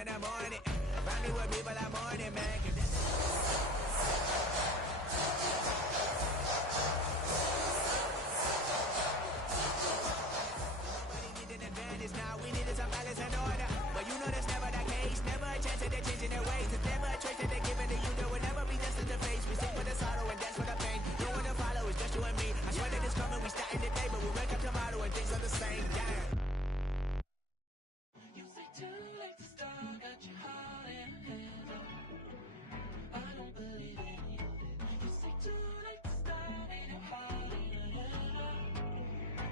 in the morning. Find me with people I'm morning, man. Nobody need an advantage now. We needed some balance and order. But you know that's never the case. Never a chance that they're changing their ways. It's never a choice that they're giving to you. There will never be destined to face. We sing for the sorrow and dance for the pain. No one to follow, it's just you and me. I swear that it's coming. We starting today, but we wake up tomorrow and things are the same. Damn. You say too late to start, got your heart in a handle. I don't believe any of it. You say too late to start, ain't your heart in a handle.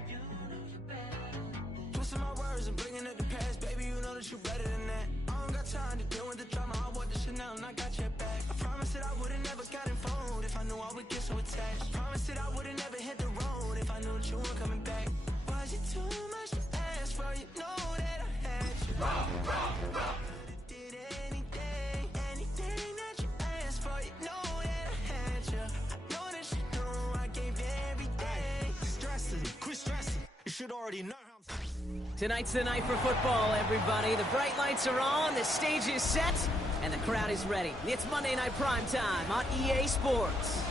You know you're better than that. Twisting my words and bringing up the past, baby, you know that you better than that. I don't got time to deal with the drama, I bought the Chanel and I got your back. I promised that I would've never gotten phone if I knew I would get so attached. Promised that I would've never hit the road if I knew that you weren't coming back. Was it too much to ask for? You know that I had you. Did anything that you asked for? You know that I had you. I know that you know I gave everything. Stressing, quit stressing. You should already know how I'm... Tonight's the night for football, everybody. The bright lights are on, the stage is set, and the crowd is ready. It's Monday Night Primetime on EA Sports.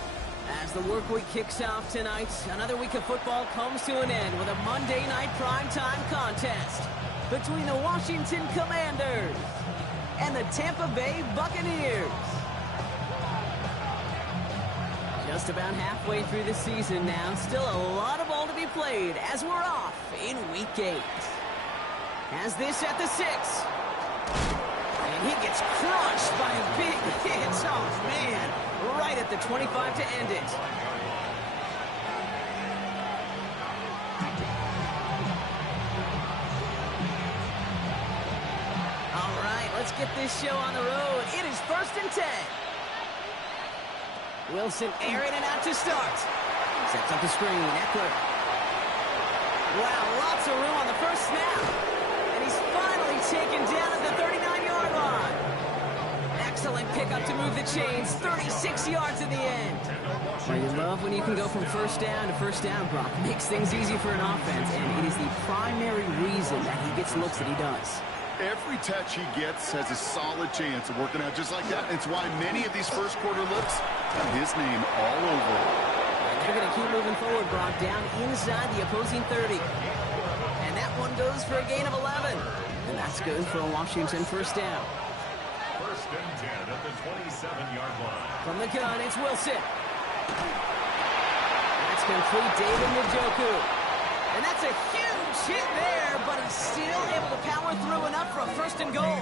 As the work week kicks off tonight, another week of football comes to an end with a Monday Night Primetime contest between the Washington Commanders and the Tampa Bay Buccaneers. Just about halfway through the season now, still a lot of ball to be played as we're off in Week 8. Has this at the 6. And he gets crushed by a big hit. Oh, man. Right at the 25 to end it. All right, let's get this show on the road. It is 1st and 10. Wilson airing it out to start. Sets up the screen. Eckler. Wow, lots of room on the first snap. And he's finally taken down at the 39-yard line. Excellent pickup to move the chains. 36 yards in the end. Well, you love when you can go from first down to first down, Brock. Makes things easy for an offense, and it is the primary reason that he gets looks that he does. Every touch he gets has a solid chance of working out just like that. It's why many of these first quarter looks have his name all over it. They're going to keep moving forward, Brock, down inside the opposing 30. And that one goes for a gain of 11. And that's good for a Washington first down. 1st and 10 at the 27-yard line. From the gun, it's Wilson. That's complete, David Njoku. And that's a huge hit there, but he's still able to power through enough for a 1st and goal.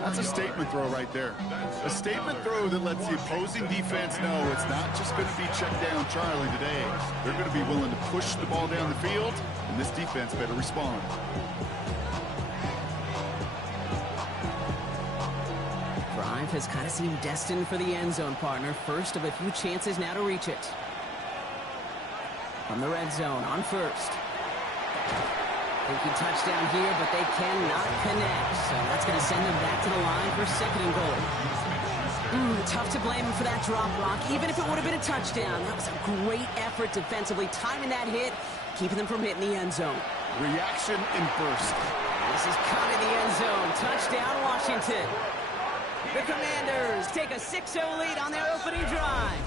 That's a statement throw right there. A statement throw that lets the opposing defense know it's not just going to be check down Charlie today. They're going to be willing to push the ball down the field, and this defense better respond. Drive has kind of seemed destined for the end zone, partner. First of a few chances now to reach it. From the red zone on first. Thinking touchdown here, but they cannot connect. So that's going to send them back to the line for 2nd and goal. Tough to blame him for that drop, Brock. Even if it would have been a touchdown, that was a great effort defensively, timing that hit, keeping them from hitting the end zone. Reaction and burst. This is caught in the end zone. Touchdown, Washington. The Commanders take a 6-0 lead on their opening drive.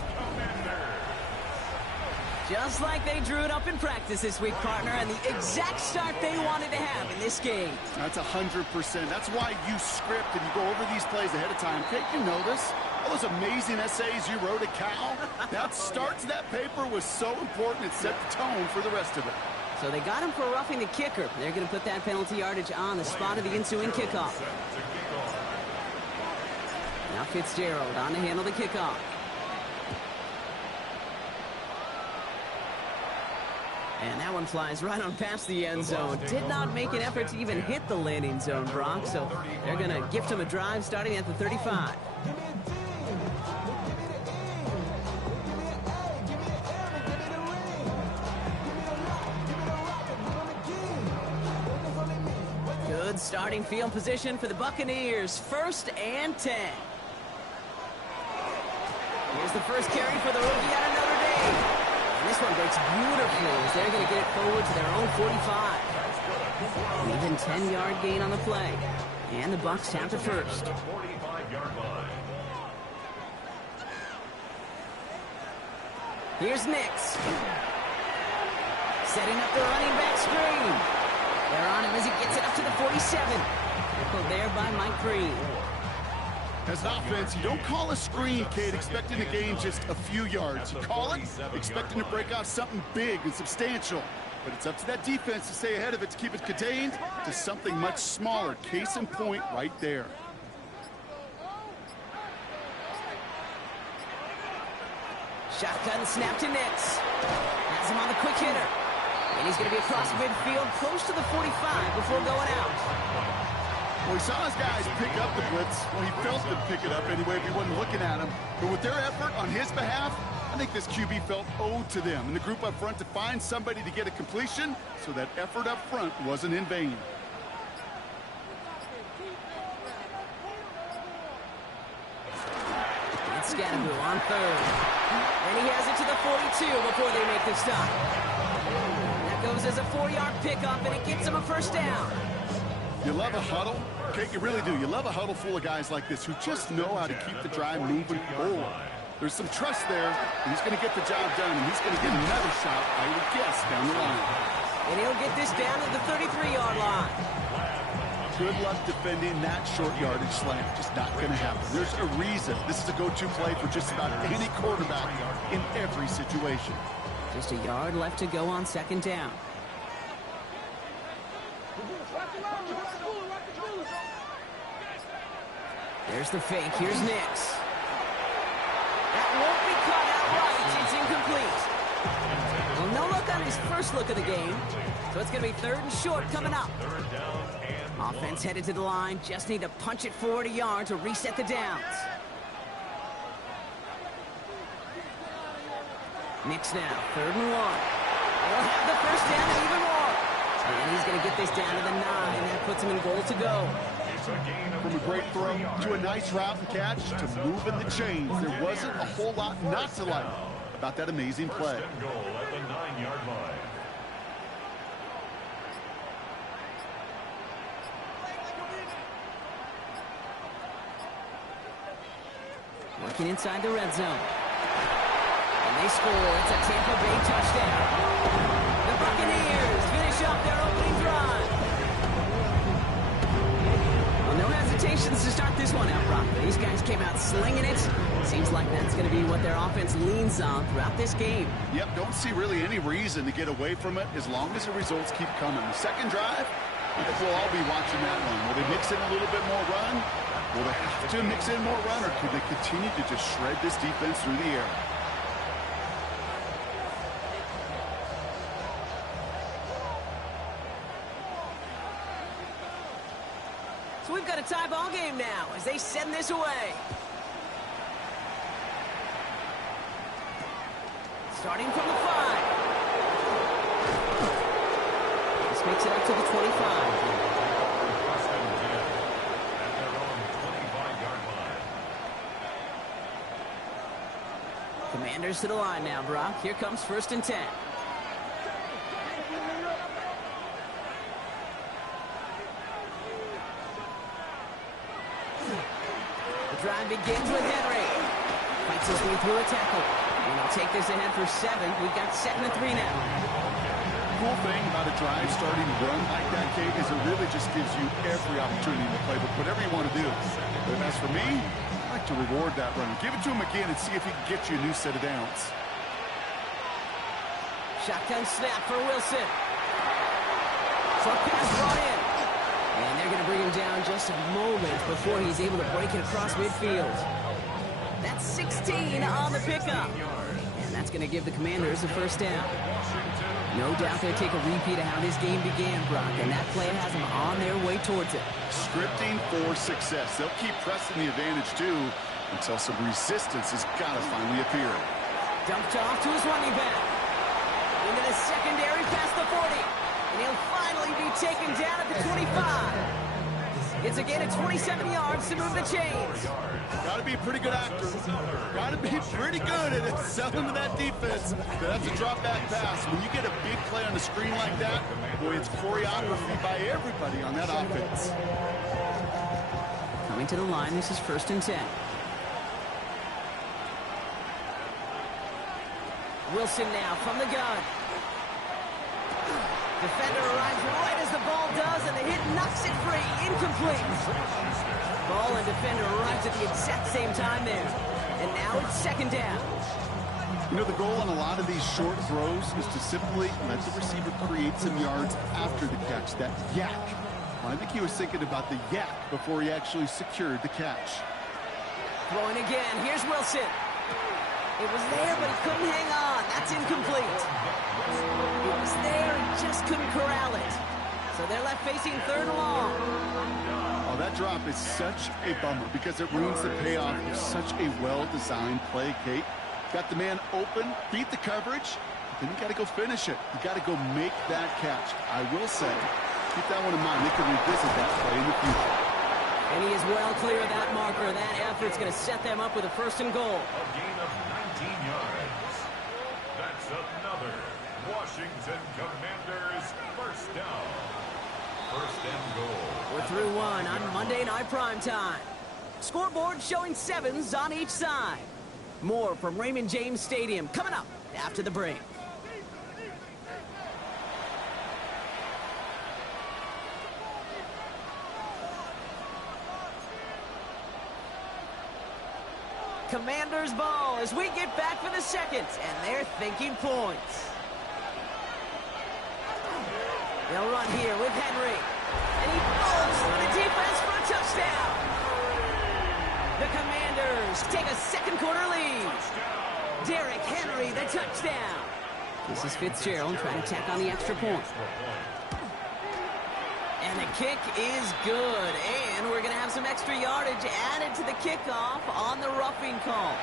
Just like they drew it up in practice this week, partner, and the exact start they wanted to have in this game. That's 100%. That's why you script and you go over these plays ahead of time. Can't you know this? All those amazing essays you wrote at Cal, that start to that paper was so important. It set the tone for the rest of it. So they got him for roughing the kicker. They're going to put that penalty yardage on the spot of the ensuing kickoff. Now Fitzgerald on to handle the kickoff. And that one flies right on past the end zone. Did not make an effort to even hit the landing zone, Brock. So they're going to gift him a drive starting at the 35. Good starting field position for the Buccaneers. 1st and 10. Here's the first carry for the rookie out of Notre Dame. And this one breaks beautifully as they're going to get it forward to their own 45. An even 10-yard gain on the play. And the Bucks have the first. 45-yard line. Here's Nix. Setting up the running back screen. They're on him as he gets it up to the 47. Tackled there by Mike Green. As an offense, you don't call a screen, kid, expecting to gain just a few yards. You call it expecting to break out something big and substantial. But it's up to that defense to stay ahead of it, to keep it contained to something much smaller. Case in point right there. Shotgun snap to Nix. Has him on the quick hitter. And he's going to be across midfield, close to the 45 before going out. Well, he saw his guys pick up the blitz. Well, he felt them pick it up anyway if he wasn't looking at him. But with their effort on his behalf, I think this QB felt owed to them and the group up front to find somebody to get a completion, so that effort up front wasn't in vain. It's Scadaboo on third. And he has it to the 42 before they make the stop. That goes as a 4-yard pickup, and it gets him a first down. You love a huddle? Okay, you really do. You love a huddle full of guys like this who just know how to keep the drive moving forward. There's some trust there, and he's going to get the job done, and he's going to get another shot, I would guess, down the line. And he'll get this down at the 33-yard line. Good luck defending that short yardage slant. Just not going to happen. There's a reason this is a go-to play for just about any quarterback in every situation. Just a yard left to go on second down. There's the fake. Here's Nix. That won't be caught outright. It's incomplete. Well, no look on his first look of the game. So it's going to be third and short coming up. Offense headed to the line. Just need to punch it forward a yard to reset the downs. Nix now, third and one. They'll have the first down and even more. And he's going to get this down to the 9. That puts him in goal to go. From a great throw to a nice route and catch to moving the chains, there wasn't a whole lot not to like about that amazing play. First and goal at the 9-yard line. Working inside the red zone. And they score. It's a Tampa Bay touchdown. The Buccaneers finish off their opening drive. Well, no hesitations to start this one out, Brock. These guys came out slinging it. Seems like that's going to be what their offense leans on throughout this game. Yep, don't see really any reason to get away from it as long as the results keep coming. The second drive, I think we'll all be watching that one. Will they mix in a little bit more run? Will they have to mix in more run, or could they continue to just shred this defense through the air? So we've got a tie ball game now as they send this away. Starting from the 5. This makes it up to the 25. Commanders to the line now, Brock. Here comes first and 10. The drive begins with Henry. Fights his way through a tackle. And he'll take this ahead for 7. We've got 7-3 now. Cool thing about a drive starting to run like that, Kate, is it really just gives you every opportunity in the playbook, whatever you want to do. But as for me, I like to reward that run. Give it to him again and see if he can get you a new set of downs. Shotgun snap for Wilson. Short pass brought in. And they're going to bring him down just a moment before he's able to break it across midfield. That's 16 on the pickup. And that's going to give the Commanders a first down. No doubt they'll take a repeat of how this game began, Brock, and that play has them on their way towards it. Scripting for success. They'll keep pressing the advantage, too, until some resistance has got to finally appear. Dumped off to his running back. Into the secondary past the 40. And he'll finally be taken down at the 25. It's a gain of 27 yards to move the chains. Got to be a pretty good actor. Got to be pretty good at selling to that defense. That's a drop back pass. When you get a big play on the screen like that, boy, it's choreography by everybody on that offense. Coming to the line, this is 1st and 10. Wilson now from the gun. Defender arrives right as the ball does, and the hit knocks it free. Incomplete. Ball and defender arrives at the exact same time there. And now it's 2nd down. You know, the goal on a lot of these short throws is to simply let the receiver create some yards after the catch, that yak. Well, I think he was thinking about the yak before he actually secured the catch. Throwing again. Here's Wilson. It was there, but he couldn't hang on. That's incomplete. It was there, he just couldn't corral it. So they're left facing 3rd and long. Oh, that drop is such a bummer because it ruins the payoff of such a well-designed play, Kate. Got the man open, beat the coverage, then you got to go finish it. You got to go make that catch. I will say, keep that one in mind. They could revisit that play in the future. And he is well clear of that marker. That effort's going to set them up with a 1st and goal. A gain of 19 yards. That's another Washington Commanders 1st down. 1st and goal. We're through one on Monday Night Primetime. Scoreboard showing 7s on each side. More from Raymond James Stadium coming up after the break. Commanders ball as we get back for the 2nd, and they're thinking points. They'll run here with Henry, and he falls through the defense for a touchdown. The Commanders take a 2nd quarter lead. Derrick Henry, the touchdown. This is Fitzgerald trying to tack on the extra point. And the kick is good, and we're going to have some extra yardage added to the kickoff on the roughing call.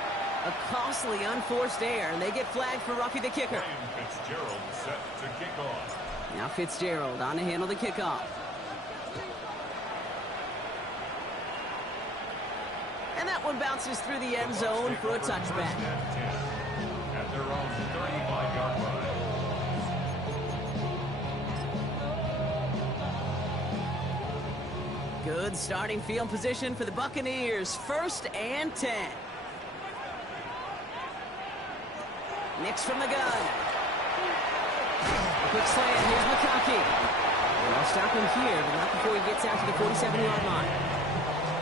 A costly unforced error, and they get flagged for roughing the kicker. Fitzgerald set to kick off. Now Fitzgerald on to handle the kickoff. And that one bounces through the end zone for a touchback. At their own 35-yard line. Good starting field position for the Buccaneers. 1st and 10. Nix from the gun. Quick slant. Here's McConkey. They'll stop him here, but not before he gets out to the 47-yard line.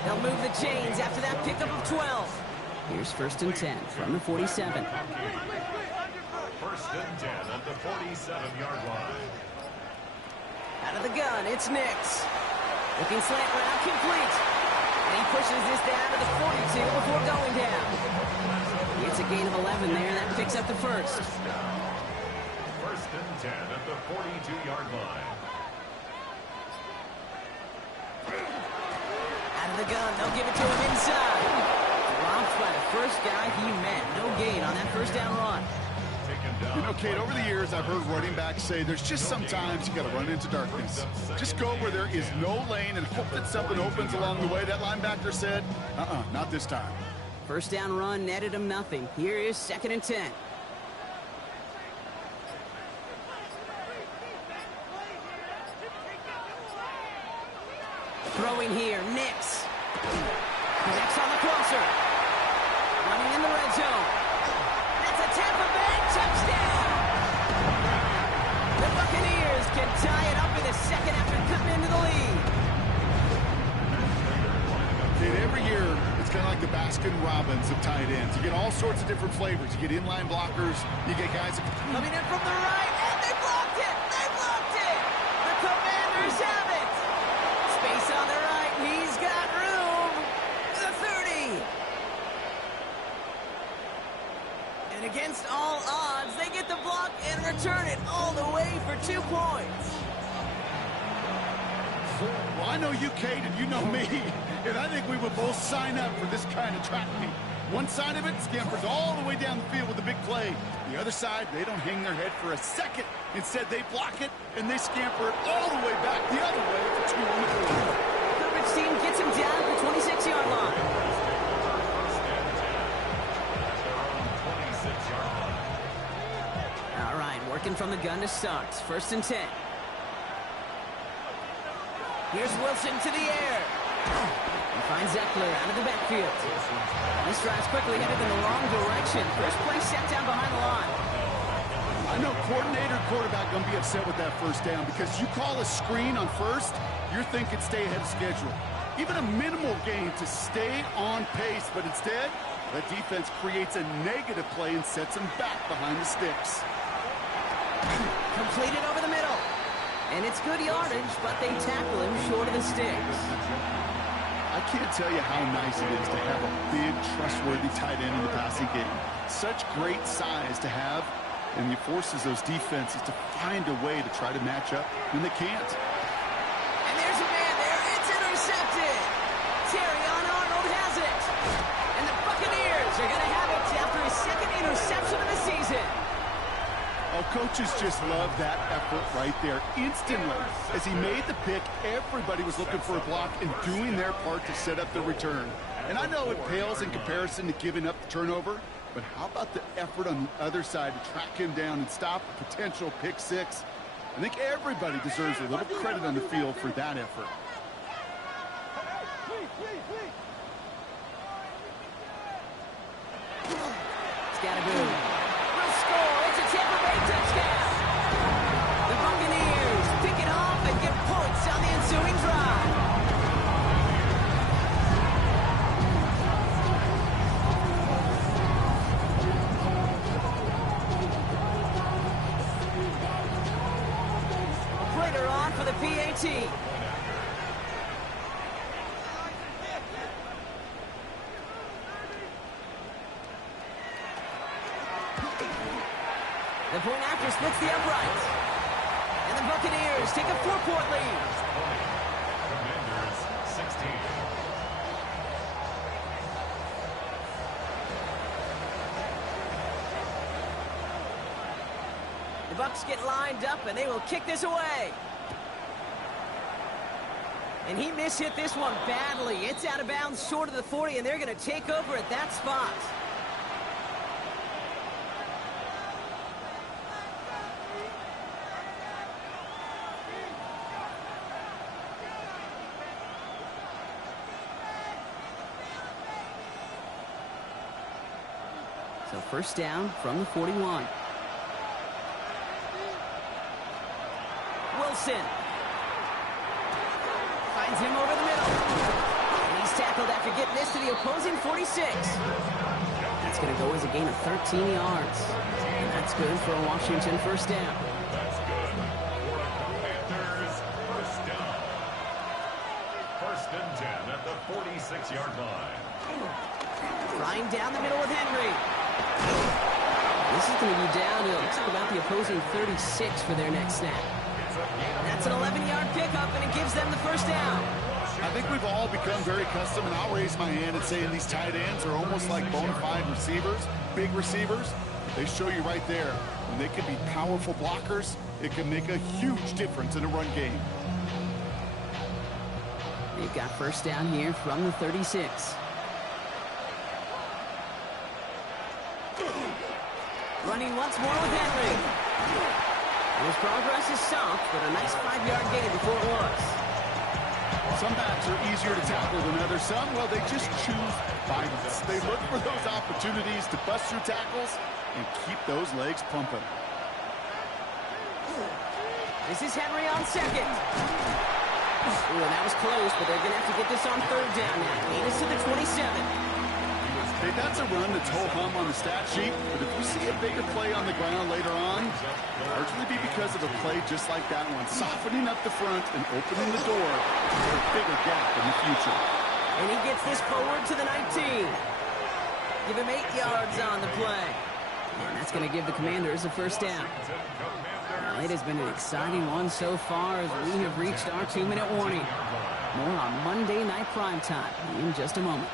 They'll move the chains after that pickup of 12. Here's 1st and 10 from the 47. 1st and 10 at the 47-yard line. Out of the gun, it's Nix. Looking slant route complete. And he pushes this down to the 42 before going down. It's a gain of 11 there. That picks up the 1st. 1st and 10 at the 42-yard line. Out of the gun, they'll give it to him inside. Dropped by the first guy he met. No gain on that 1st down run. You know, Kate, over the years, I've heard running backs say there's just sometimes you got to run into darkness. Just go where there is no lane and hope that something opens along the way. That linebacker said, not this time. 1st down run netted him nothing. Here is 2nd and 10. Throwing here, Nix. Connects on the crosser. Running in the red zone. That's a Tampa Bay touchdown! The Buccaneers can tie it up in the 2nd after cutting into the lead. Kate, every year, it's kind of like the Baskin-Robbins of tight ends. You get all sorts of different flavors. You get inline blockers. You get guys that coming in from the right, and they blocked it! They blocked it! The Commanders have it! Space on the right, he's got room! The 30! And against all odds, they get the block and return it all the way for 2 points. Well, I know you, Kate, and you know me, and I think we would both sign up for this kind of track meet. One side of it scampers all the way down the field with a big play. The other side, they don't hang their head for a second. Instead, they block it, and they scamper it all the way back the other way for 2 on the field. Herbert's team gets him down at the 26-yard line. All right, working from the gun to start. 1st and 10. Here's Wilson to the air. He finds Finds Eckler out of the backfield. This drive's quickly headed in the wrong direction. First play set down behind the line. I know coordinator and quarterback going to be upset with that first down because you call a screen on first, you're thinking stay ahead of schedule. Even a minimal gain to stay on pace, but instead, the defense creates a negative play and sets them back behind the sticks. Completed over the middle. And it's good yardage, but they tackle him short of the sticks. I can't tell you how nice it is to have a big, trustworthy tight end in the passing game. Such great size to have, and he forces those defenses to find a way to try to match up when they can't. And there's a man there. It's intercepted. Terrion Arnold has it. And the Buccaneers are going to have it after his second interception of the season. Oh, coaches just love that effort right there. Instantly, as he made the pick, everybody was looking for a block and doing their part to set up the return. And I know it pales in comparison to giving up the turnover, but how about the effort on the other side to track him down and stop a potential pick six? I think everybody deserves a little credit on the field for that effort. Scattergood will score. It's a Tampa Bay touchdown. The Buccaneers pick it off and get points on the ensuing drive. Prater on for the PAT. The point after splits the upright. And the Buccaneers take a 4-point lead. Commanders 16. The Bucs get lined up and they will kick this away. And he mishit this one badly. It's out of bounds short of the 40 and they're going to take over at that spot. So first down from the 41. Wilson finds him over the middle. And he's tackled after getting this to the opposing 46. That's going to go as a gain of 13 yards. And that's good for a Washington first down. That's good for the Commanders. First down. First and 10 at the 46-yard line. Flying down the middle with Henry. This is going to be down to, looks like about the opposing 36 for their next snap. That's an 11-yard pickup, and it gives them the first down. I think we've all become very accustomed, and I'll raise my hand and say these tight ends are almost like bona fide receivers, big receivers. They show you right there. When they can be powerful blockers, it can make a huge difference in a run game. They've got first down here from the 36. Running once more with Henry. And his progress is stopped, but a nice 5-yard gain before it was. Some backs are easier to tackle than others. Some, well, they just choose violence. They look for those opportunities to bust through tackles and keep those legs pumping. This is Henry on second. Ooh, and that was close, but they're going to have to get this on third down now. Lead us to the 27. Hey, that's a run that's ho-hum on the stat sheet, but if we see a bigger play on the ground later on, it'll largely be because of a play just like that one, softening up the front and opening the door for a bigger gap in the future. And he gets this forward to the 19. Give him 8 yards on the play. And that's going to give the Commanders a first down. Well, it has been an exciting one so far as we have reached our 2-minute warning. More on Monday Night Primetime in just a moment.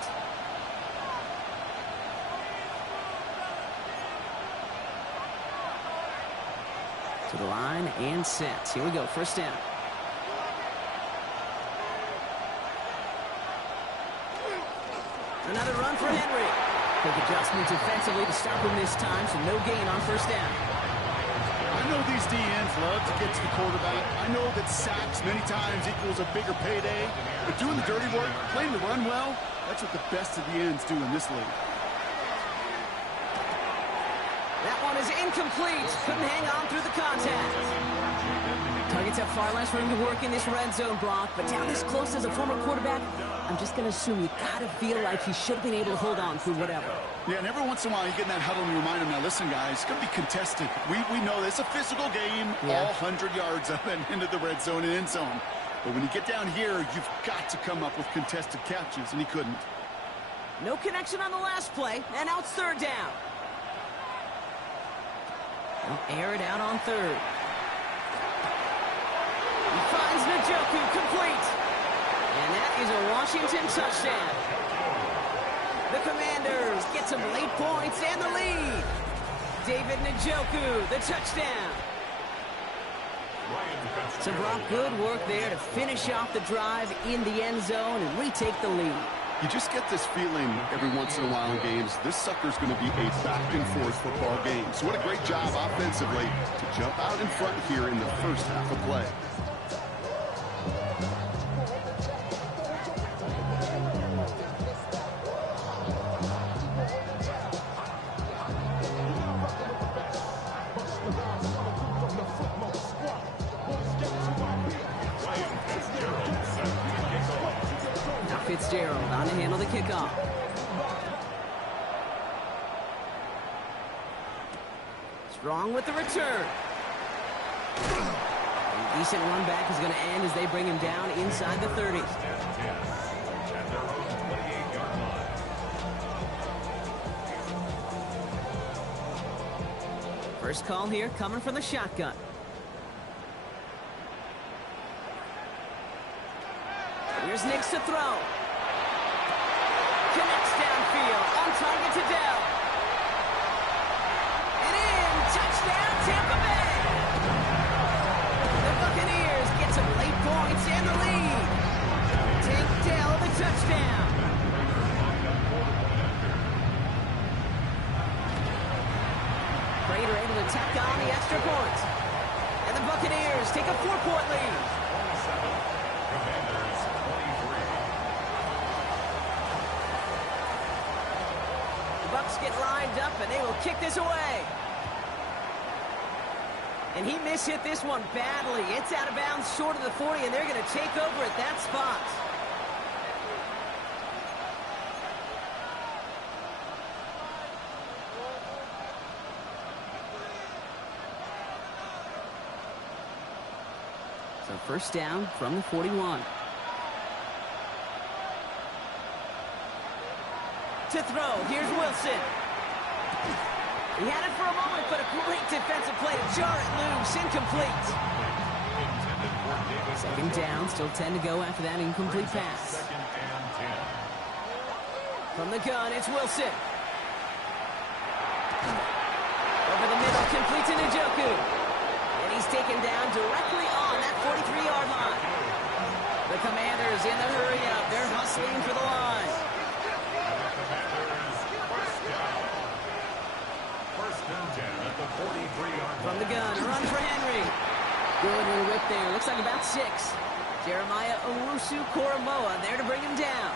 To the line and set. Here we go, first down. Another run for Henry. Quick adjustment defensively to stop him this time, so no gain on first down. I know these DNs love to get to the quarterback. I know that sacks many times equals a bigger payday. But doing the dirty work, playing the run well, that's what the best of the ends do in this league. That one is incomplete. Couldn't hang on through the contact. Targets have far less room to work in this red zone, Brock. But down this close as a former quarterback, I'm just going to assume you got to feel like he should have been able to hold on through whatever. Yeah, and every once in a while you get in that huddle and you remind him, now listen, guys, it's going to be contested. We know this. It's a physical game, all 100 yards up and into the red zone and end zone. But when you get down here, you've got to come up with contested catches, and he couldn't. No connection on the last play, and now it's third down. They'll air it out on third. He finds Njoku complete. And that is a Washington touchdown. The Commanders get some late points and the lead. David Njoku, the touchdown. So Brock, good work there to finish off the drive in the end zone and retake the lead. You just get this feeling every once in a while in games, this sucker's going to be a back-and-forth football game. So what a great job offensively to jump out in front here in the first half of play. Fitzgerald on to handle the kickoff. Strong with the return. A decent run back is going to end as they bring him down inside the 30. First call here coming from the shotgun. Here's Nix to throw. Connects downfield. On target to Dell. And in. Touchdown, Tampa Bay. The Buccaneers get some late points and the lead. Tank Dell the touchdown. Prater able to tack on the extra point. And the Buccaneers take a 4-point lead. Bucks get lined up, and they will kick this away. And he mishit this one badly. It's out of bounds short of the 40, and they're going to take over at that spot. So first down from the 41. To throw, here's Wilson. He had it for a moment, but a great defensive play to jar it loose, incomplete. Second down, still 10 to go after that incomplete pass. From the gun, it's Wilson. Over the middle, complete to Njoku. And he's taken down directly on that 43-yard line. The Commanders in the hurry-up. They're hustling for the line. From the gun, a run for Henry. Good little whip there. Looks like about 6. Jeremiah Owusu-Koramoah there to bring him down.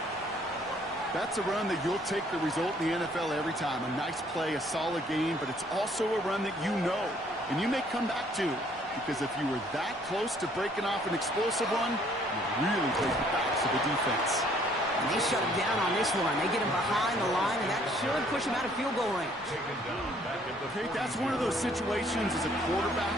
That's a run that you'll take the result in the NFL every time. A nice play, a solid game, but it's also a run that you know, and you may come back to, because if you were that close to breaking off an explosive run, you really break the backs of the defense. And they shut him down on this one. They get him behind the line, and that should push him out of field goal range. Okay, that's one of those situations as a quarterback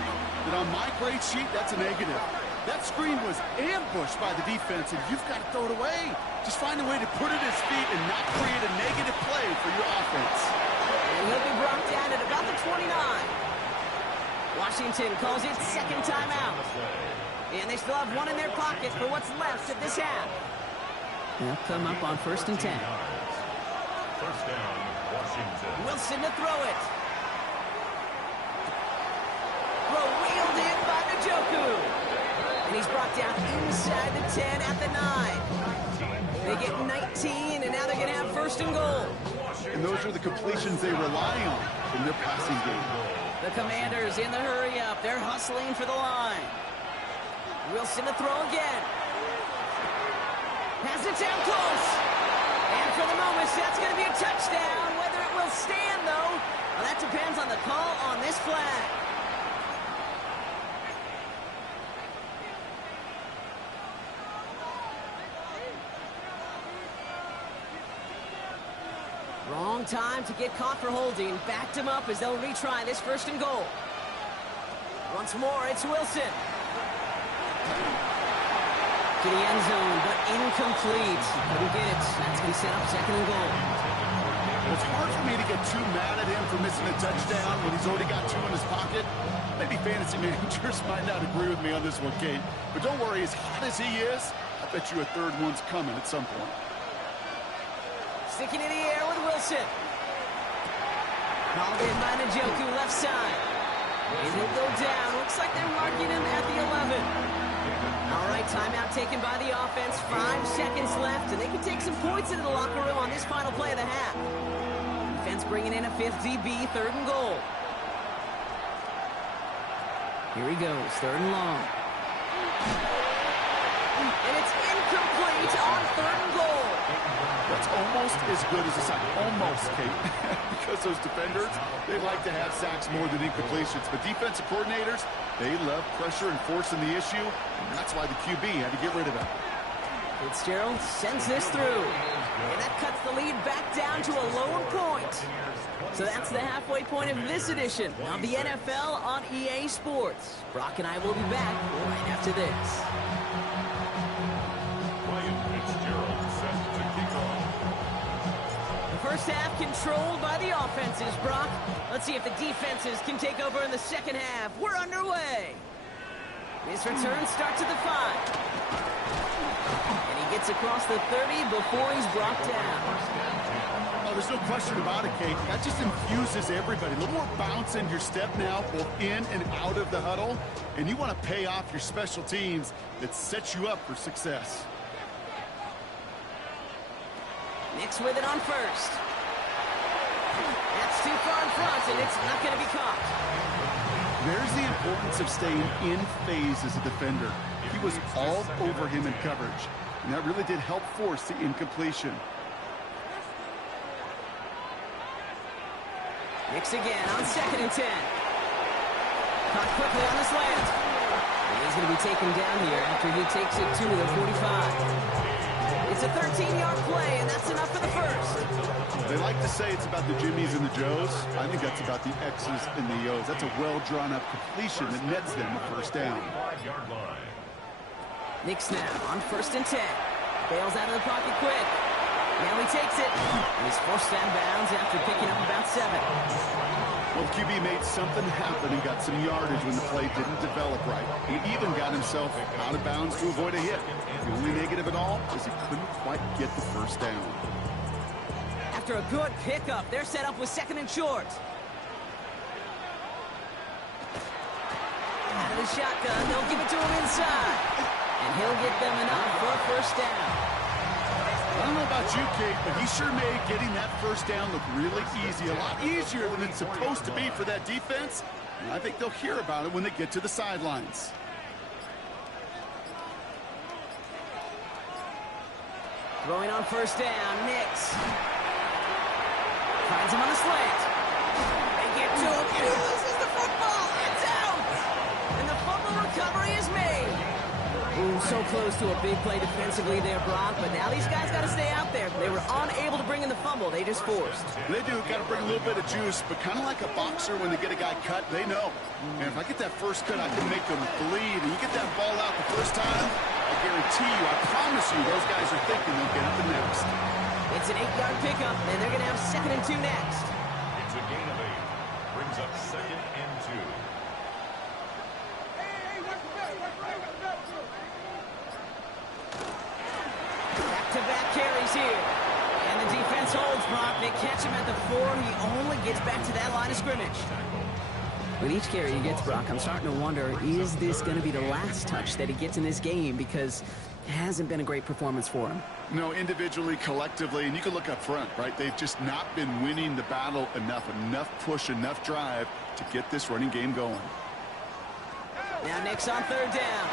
that on my grade sheet, that's a negative. That screen was ambushed by the defense, and you've got to throw it away. Just find a way to put it at his feet and not create a negative play for your offense. And he'll be brought down at about the 29. Washington calls it second timeout. And they still have one in their pocket for what's left of this half. They'll come up on 1st and 10. First down, Washington. Wilson to throw it. Throw wheeled in by Njoku. And he's brought down inside the 10 at the 9. They get 19, and now they're going to have 1st and goal. And those are the completions they rely on in their passing game. The Commanders in the hurry-up. up. They're hustling for the line. Wilson to throw again. Has it down close. And for the moment, that's going to be a touchdown. Whether it will stand, though, well, that depends on the call on this flag. Wrong time to get caught for holding. Backed him up as they'll retry this 1st and goal. Once more, it's Wilson. To the end zone, but incomplete. Couldn't get it. That's going to set up 2nd and goal. It's hard for me to get too mad at him for missing a touchdown when he's already got 2 in his pocket. Maybe fantasy managers might not agree with me on this one, Kate. But don't worry, as hot as he is, I bet you a 3rd one's coming at some point. Sticking in the air with Wilson. Called in by Njoku, left side. And he'll go down. Looks like they're marking him at the 11. All right, timeout taken by the offense. 5 seconds left, and they can take some points into the locker room on this final play of the half. Defense bringing in a 5th DB, 3rd and goal. Here he goes, 3rd and long. And it's incomplete on 3rd and goal. That's almost as good as a sack. Almost, Kate. Because those defenders, they like to have sacks more than incompletions. But defensive coordinators, they love pressure and forcing the issue. And that's why the QB had to get rid of it. Fitzgerald sends this through. And that cuts the lead back down to a lone point. So that's the halfway point of this edition of the NFL on EA Sports. Brock and I will be back right after this. First half controlled by the offenses, Brock. Let's see if the defenses can take over in the 2nd half. We're underway. His return starts at the 5. And he gets across the 30 before he's brought down. Oh, there's no question about it, Kate. That just infuses everybody. A little more bounce in your step now, both in and out of the huddle. And you want to pay off your special teams that sets you up for success. Nix with it on 1st. That's too far in front, and it's not going to be caught. There's the importance of staying in phase as a defender. He was all over him in coverage, and that really did help force the incompletion. Nix again on 2nd and 10. Caught quickly on the slant. And he's going to be taken down here after he takes it to the 45. It's a 13-yard play, and that's enough for the 1st. They like to say it's about the Jimmies and the Joes. I think that's about the X's and the O's. That's a well-drawn-up completion that nets them a 1st down. Nix now on 1st and 10. Bails out of the pocket quick. Now he takes it. And he's forced out of bounds after picking up about 7. Well, the QB made something happen and got some yardage when the play didn't develop right. He even got himself out of bounds to avoid a hit. The only negative at all is he couldn't quite get the 1st down. After a good pickup, they're set up with 2nd and short. Out of the shotgun, they'll give it to him inside. And he'll get them enough for a 1st down. I don't know about you, Kate, but he sure made getting that 1st down look really easy. A lot easier than it's supposed to be for that defense. And I think they'll hear about it when they get to the sidelines. Throwing on 1st down, Nix. Finds him on the slant. They get to him. He loses the football. It's out. And the fumble recovery is made. Ooh, so close to a big play defensively there, Brock. But now these guys got to stay out there. They were unable to bring in the fumble. They just forced. They do. Got to bring a little bit of juice. But kind of like a boxer when they get a guy cut, they know. And if I get that 1st cut, I can make them bleed. And you get that ball out the 1st time, I guarantee you, I promise you, those guys are thinking they'll get it the next. It's an 8-yard pickup, and they're going to have 2nd and 2 next. It's a gain of 8. Brings up 2nd and 2. Back-to-back carries here. And the defense holds, Brock. They catch him at the 4. He only gets back to that line of scrimmage. With each carry he gets, Brock, I'm starting to wonder, is this going to be the last touch that he gets in this game? Because it hasn't been a great performance for him. No, individually, collectively, and you can look up front, right? They've just not been winning the battle enough push, enough drive to get this running game going. Now Nix on third down.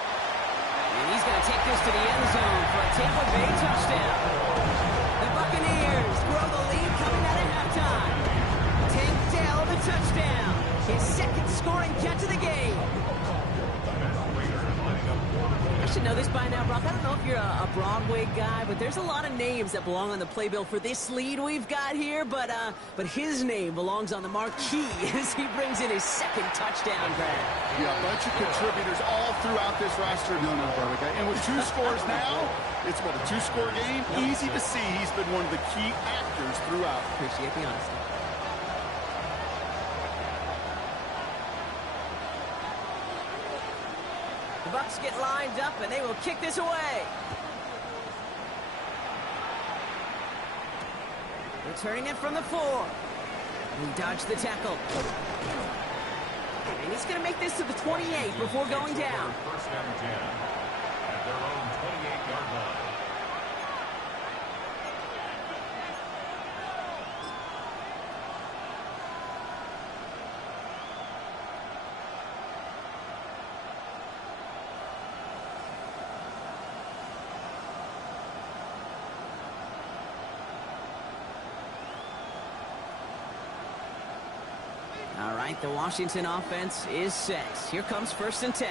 And he's going to take this to the end zone for a Tampa Bay touchdown. The Buccaneers grow the lead coming out of halftime. Tank Dell the touchdown. His second scoring catch of the game. I should know this by now, Brock. I don't know if you're a Broadway guy, but there's a lot of names that belong on the playbill for this lead we've got here. But his name belongs on the marquee as he brings in his second touchdown, Brad. Yeah, a bunch of contributors all throughout this roster. No, Broadway guy. And with 2 scores now, it's what, a 2-score game? Easy to see he's been one of the key actors throughout. Appreciate the honesty. The Bucs get lined up, and they will kick this away. Returning it from the 4. He dodged the tackle. And he's going to make this to the 28 before going down. First and 10 at their own 28-yard line. All right, the Washington offense is set. Here comes 1st and 10.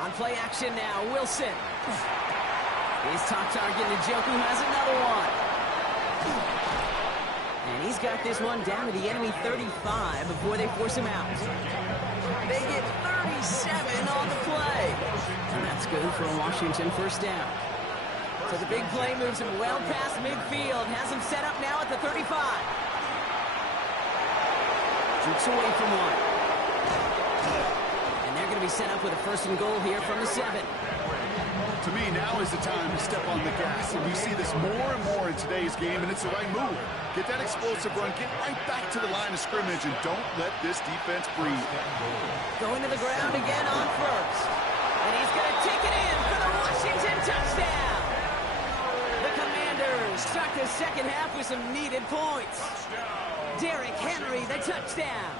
On play action now, Wilson. His top target, Njoku, has another one. And he's got this one down to the enemy 35 before they force him out. They get 37 on the play. And that's good for a Washington first down. So the big play moves him well past midfield. Has him set up now at the 35. Shoots away from one. And they're going to be set up with a 1st and goal here from the 7. To me, now is the time to step on the gas. And we see this more and more in today's game, and it's the right move. Get that explosive run, get right back to the line of scrimmage, and don't let this defense breathe. Going to the ground again on 1st. And he's going to take it in for the Washington touchdown. The Commanders start the second half with some needed points. Derrick Henry, the touchdown.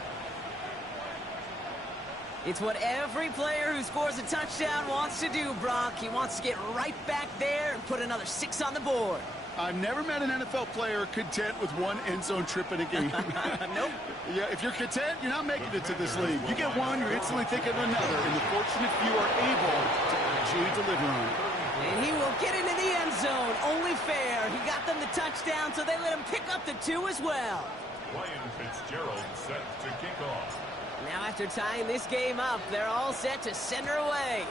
It's what every player who scores a touchdown wants to do, Brock. He wants to get right back there and put another 6 on the board. I've never met an NFL player content with one end zone trip in a game. Nope. Yeah, if you're content, you're not making it to this league. You get one, you're instantly thinking of another, and the fortunate few are able to actually deliver on it. And he will get into the end zone. Only fair. He got them the touchdown, so they let him pick up the 2 as well. Ryan Fitzgerald set to kick off. Now after tying this game up, they're all set to send her away.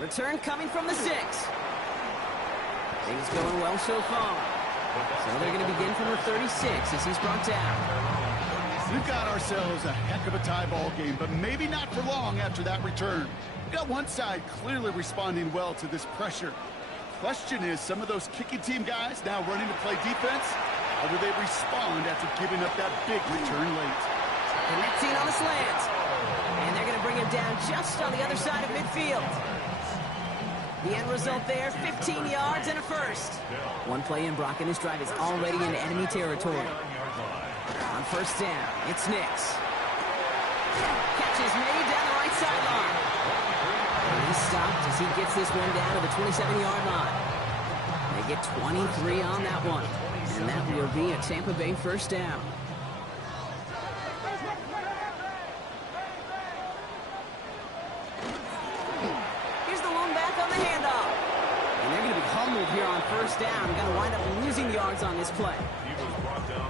Return coming from the 6. Things going well so far. So they're going to begin from the 36 as he's brought down. We've got ourselves a heck of a tie ball game, but maybe not for long after that return. We've got one side clearly responding well to this pressure. Question is, some of those kicking team guys now running to play defense, how will they respond after giving up that big return late? Connecting on the slant. And they're going to bring him down just on the other side of midfield. The end result there, 15 yards and a 1st. One play in, Brock, and this drive is already in enemy territory. On 1st down, it's Nix. Catch is made down the right sideline. And he's stopped as he gets this one down to the 27-yard line. They get 23 on that one. And that will be a Tampa Bay first down. Here's the lone back on the handoff. And they're going to be humbled here on 1st down. Going to wind up losing yards on this play.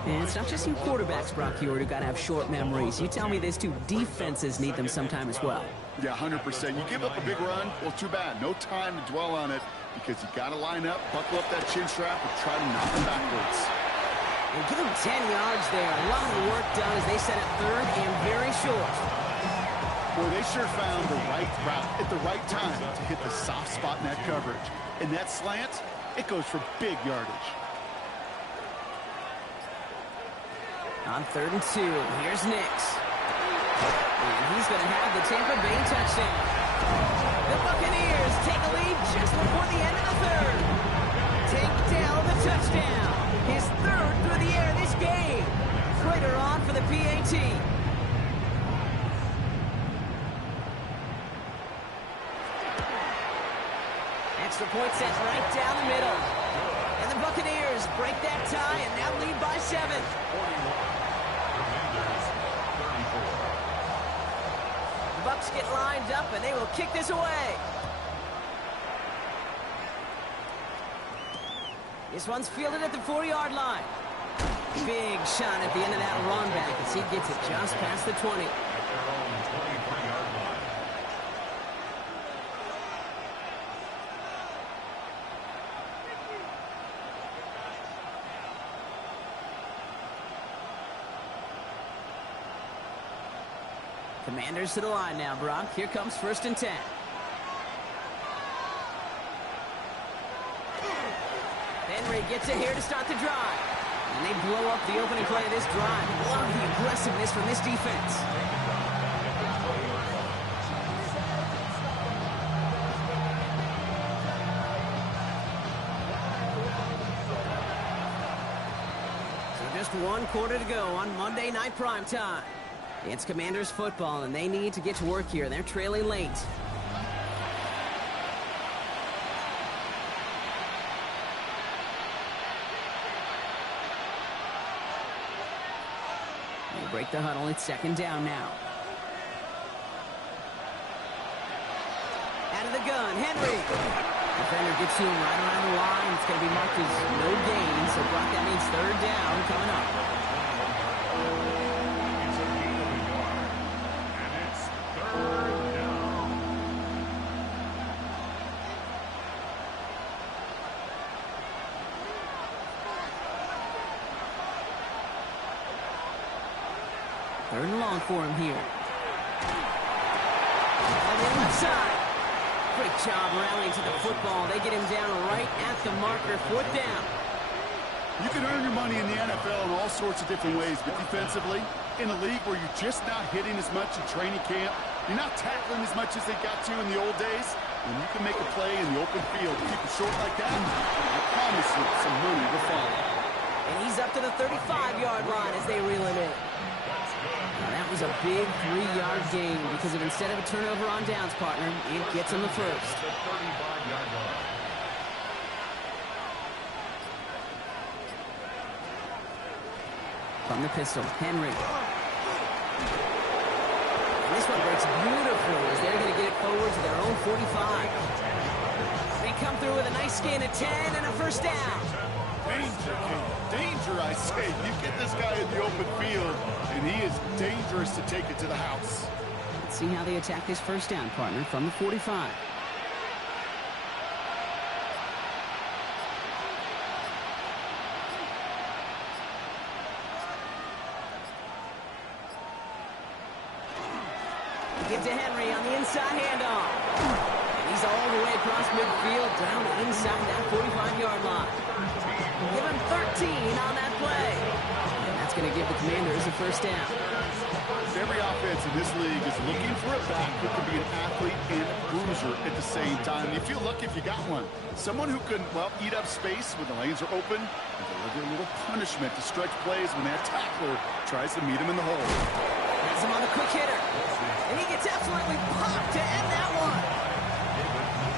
And it's not just you quarterbacks, Brock Huard, who got to have short memories. You tell me these 2 defenses need them sometime as well. Yeah, 100%. You give up a big run, well, too bad. No time to dwell on it because you got to line up, buckle up that chin strap, and try to knock them backwards. And give them 10 yards there. A lot of work done as they set it 3rd and very short. Well, they sure found the right route at the right time to hit the soft spot in that coverage. And that slant, it goes for big yardage. On 3rd and 2, here's Nix. And he's going to have the Tampa Bay touchdown. The Buccaneers take a lead just before the end of the 3rd. Tank Dell the touchdown. His 3rd through the air this game. Prater on for the PAT. Extra point set right down the middle. And the Buccaneers break that tie and now lead by 7. 41. Commanders 34. The Bucs get lined up and they will kick this away. This one's fielded at the 4-yard line. Big shot at the end of that run back as he gets it just past the 20. At their own 23-yard line. Commanders to the line now, Brock. Here comes 1st and 10. Henry gets it here to start the drive. And they blow up the opening play of this drive. Love the aggressiveness from this defense. So just 1 quarter to go on Monday Night Primetime. It's Commanders football, and they need to get to work here. They're trailing late. They break the huddle. It's 2nd down now. Out of the gun, Henry. Defender gets to him right around the line. It's going to be marked as no gain, so Brock, that means 3rd down coming up. It's a gain of a yard. And it's 3rd down. Third and long for him here. On the left side. Great job rallying to the football. They get him down right at the marker. 4th down. You can earn your money in the NFL in all sorts of different ways, but defensively, in a league where you're just not hitting as much in training camp, you're not tackling as much as they got to in the old days, when you can make a play in the open field, keep it short like that, I promise you some money will follow. And he's up to the 35-yard line as they reel him in. Now that was a big 3-yard gain because of instead of a turnover on downs, partner, it gets him the first. The 35-yard line. From the pistol, Henry. And this one breaks beautifully as they're going to get it forward to their own 45. They come through with a nice gain of 10 and a 1st down. Danger, King. Danger, I say. You get this guy in the open field, and he is dangerous to take it to the house. Let's see how they attack this 1st down, partner, from the 45. Get to Henry on the inside handoff. He's all the way across midfield, down inside that 45-yard line. Give him 13 on that play. And that's going to give the Commanders a 1st down. Every offense in this league is looking for a back who can be an athlete and a bruiser at the same time. You feel lucky if you got one. Someone who can, well, eat up space when the lanes are open and deliver a little punishment to stretch plays when that tackler tries to meet him in the hole. Has him on the quick hitter. And he gets absolutely popped to end that one.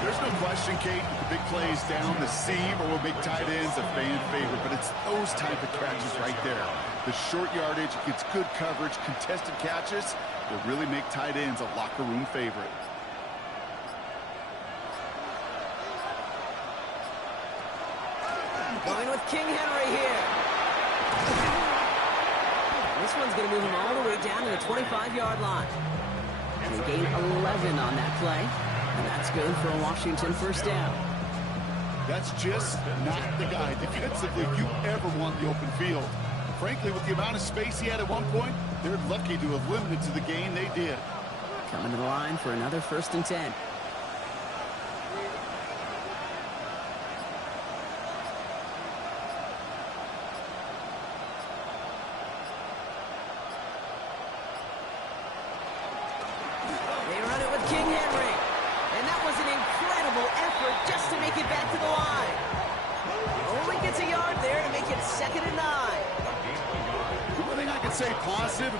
There's no question, Kate, the big plays down the seam or will make tight ends a fan favorite, but it's those type of catches right there. The short yardage, gets good coverage, contested catches will really make tight ends a locker room favorite. Going with King Henry here. This one's going to move him all the way down to the 25-yard line. And they gain 11 on that play. And that's good for a Washington 1st down. That's just not the guy defensively you ever want the open field. Frankly, with the amount of space he had at one point, they're lucky to have limited to the gain they did. Coming to the line for another 1st and 10. They run it with King Henry. And that was an incredible effort just to make it back to the line. Only gets a yard there to make it 2nd and 9. The one thing I can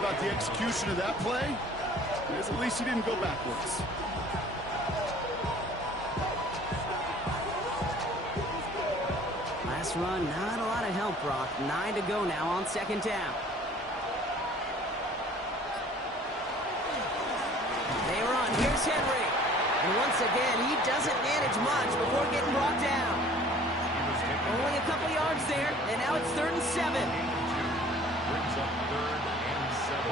about the execution of that play is at least he didn't go backwards. Last run, not a lot of help, Brock. 9 to go now on second down. They run. Here's Henry. And once again, he doesn't manage much before getting brought down. Only a couple yards there, and now it's 3rd and 7. Brings up 3rd and 7.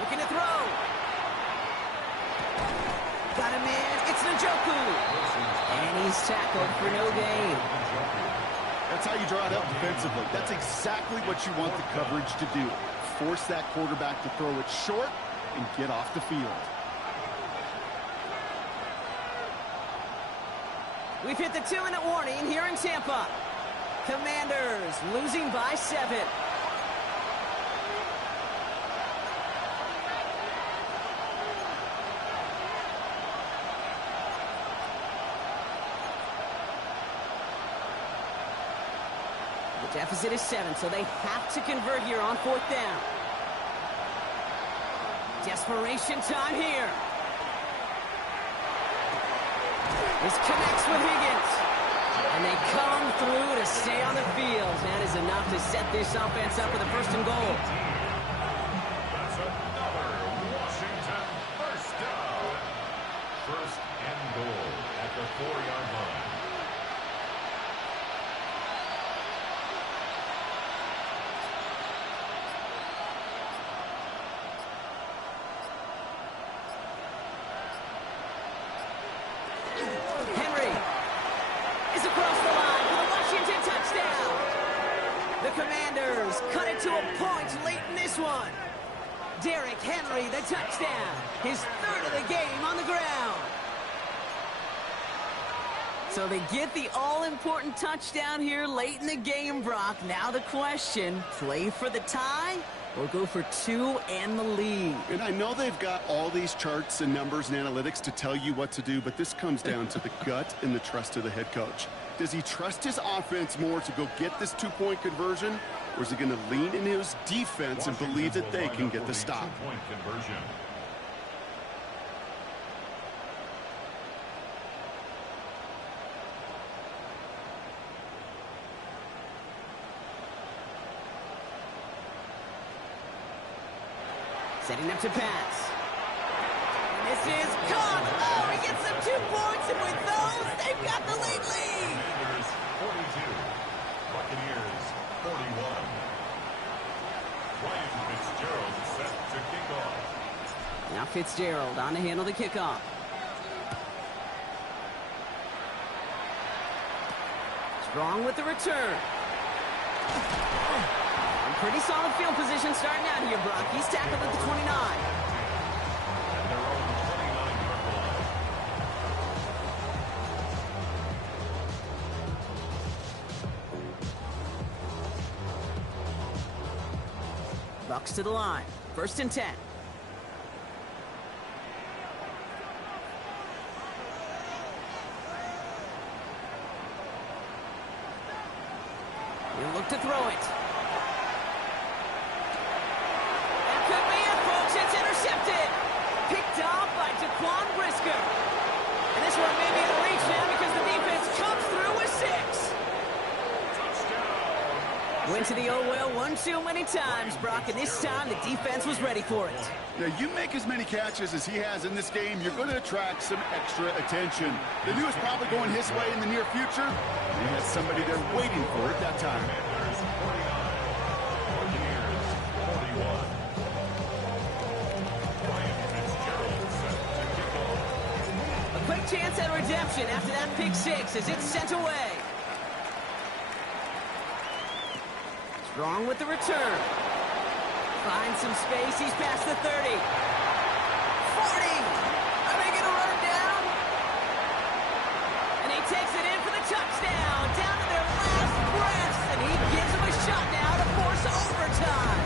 Looking to throw. Got him in. It's Njoku. And he's tackled for no gain. That's how you draw it up defensively. That's exactly what you want the coverage to do. Force that quarterback to throw it short and get off the field. We've hit the 2-minute warning here in Tampa. Commanders losing by 7. The deficit is 7, so they have to convert here on 4th down. Desperation time here. This connects with Higgins. And they come through to stay on the field. That is enough to set this offense up with a 1st and goal. That's another Washington first down. 1st and goal at the 4-yard line. Henry is across the line for the Washington touchdown. The Commanders cut it to a point late in this one. Derrick Henry, the touchdown. His 3rd of the game on the ground. So they get the all-important touchdown here late in the game, Brock. Now the question, play for the tie or go for 2 and the lead? And I know they've got all these charts and numbers and analytics to tell you what to do, but this comes down to the gut and the trust of the head coach. Does he trust his offense more to go get this 2-point conversion, or is he going to lean in his defense and believe that they can get the stop? 2-point conversion. Setting up to pass. And this is caught. Oh, he gets them 2 points, and with those, they've got the lead. Commanders 42, Buccaneers 41. Ryan Fitzgerald set to kick off. Now Fitzgerald on to handle the kickoff. Strong with the return. Pretty solid field position starting out here, Brock. He's tackled at the 29. At their own 29-yard line. Bucks to the line. 1st and 10. He'll look to throw it. It's intercepted. Picked off by Jaquan Brisker. And this one may be out of reach now because the defense comes through with 6. Went to the old well one too many times, Brock, and this time the defense was ready for it. Now, you make as many catches as he has in this game, you're going to attract some extra attention. They knew it was probably going his way in the near future. He had somebody there waiting for it that time. Commanders 49, Buccaneers 41. A quick chance at redemption after that pick 6 as it's sent away. Strong with the return. Finds some space. He's past the 30. 40. Are they going to run him down? And he takes it in for the touchdown. Down to their last breaths. And he gives them a shot now to force overtime.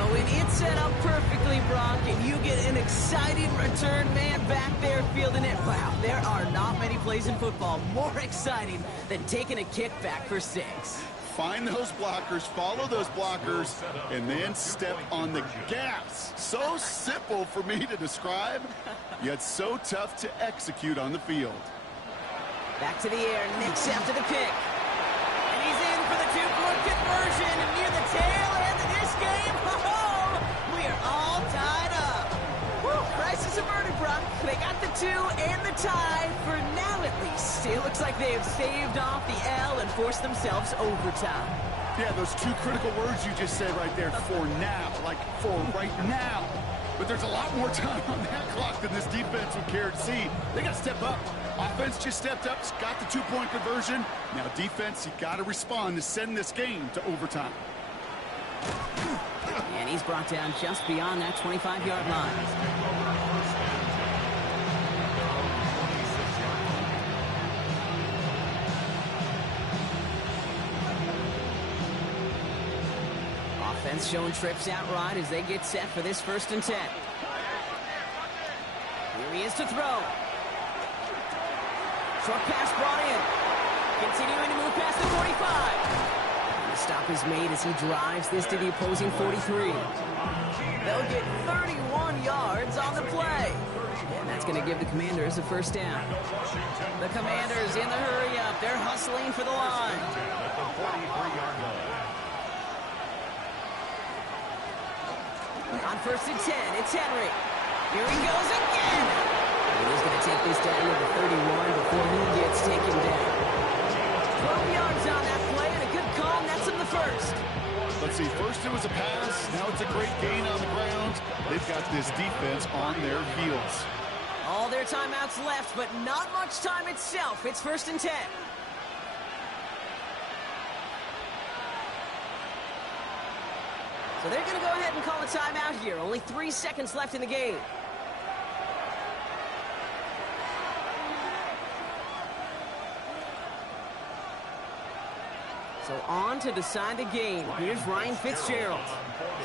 Well, when it's set up perfectly, Brock, and you get an exciting return man back there fielding it, wow, there are not many plays in football more exciting than taking a kickback for 6. Find those blockers, follow those blockers, and then step on the gas. So simple for me to describe, yet so tough to execute on the field. Back to the air, Nix after the pick. And he's in for the two-point conversion near the tail end of this game. Oh, we are all tied up. Woo, crisis averted, Brock. They got the 2 and the tie for now at least. It looks like they have saved off the L and forced themselves overtime. Yeah, those 2 critical words you just said right there, for now, like for right now. But there's a lot more time on that clock than this defense would care to see. They got to step up. Offense just stepped up, got the 2-point conversion. Now defense, you got to respond to send this game to overtime. And he's brought down just beyond that 25-yard line. Offense showing trips out right as they get set for this 1st and 10. Here he is to throw. Short pass brought in. Continuing to move past the 45. And the stop is made as he drives this to the opposing 43. They'll get 31 yards on the play. And that's going to give the Commanders a 1st down. The Commanders in the hurry up. They're hustling for the line. On 1st and 10, it's Henry. Here he goes again. And he's going to take this down to the 31 before he gets taken down. 12 yards on that play, and a good call nets him the 1st. Let's see, first it was a pass, now it's a great gain on the ground. They've got this defense on their heels. All their timeouts left, but not much time itself. It's 1st and 10. So they're going to go ahead and call a timeout here. Only 3 seconds left in the game. So on to decide the game. Here's Ryan Fitzgerald.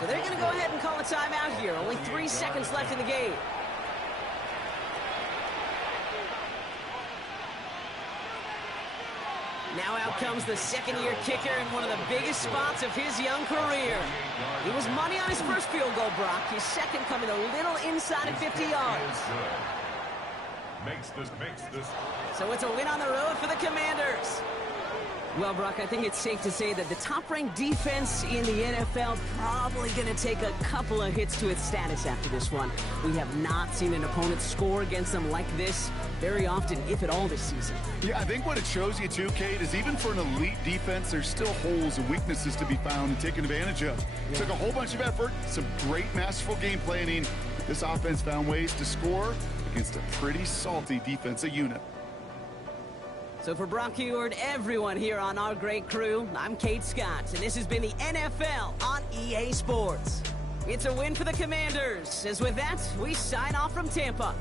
So they're going to go ahead and call a timeout here. Only 3 seconds left in the game. Now out comes the second-year kicker in one of the biggest spots of his young career. He was money on his first field goal, Brock. His second coming a little inside of 50 yards. Makes this. So it's a win on the road for the Commanders. Well, Brock, I think it's safe to say that the top-ranked defense in the NFL probably going to take a couple of hits to its status after this one. We have not seen an opponent score against them like this very often, if at all, this season. Yeah, I think what it shows you, too, Kate, is even for an elite defense, there's still holes and weaknesses to be found and taken advantage of. Yeah. Took a whole bunch of effort, some great masterful game planning. This offense found ways to score against a pretty salty defensive unit. So for Brock Huard, everyone here on our great crew, I'm Kate Scott, and this has been the NFL on EA Sports. It's a win for the Commanders, as with that, we sign off from Tampa.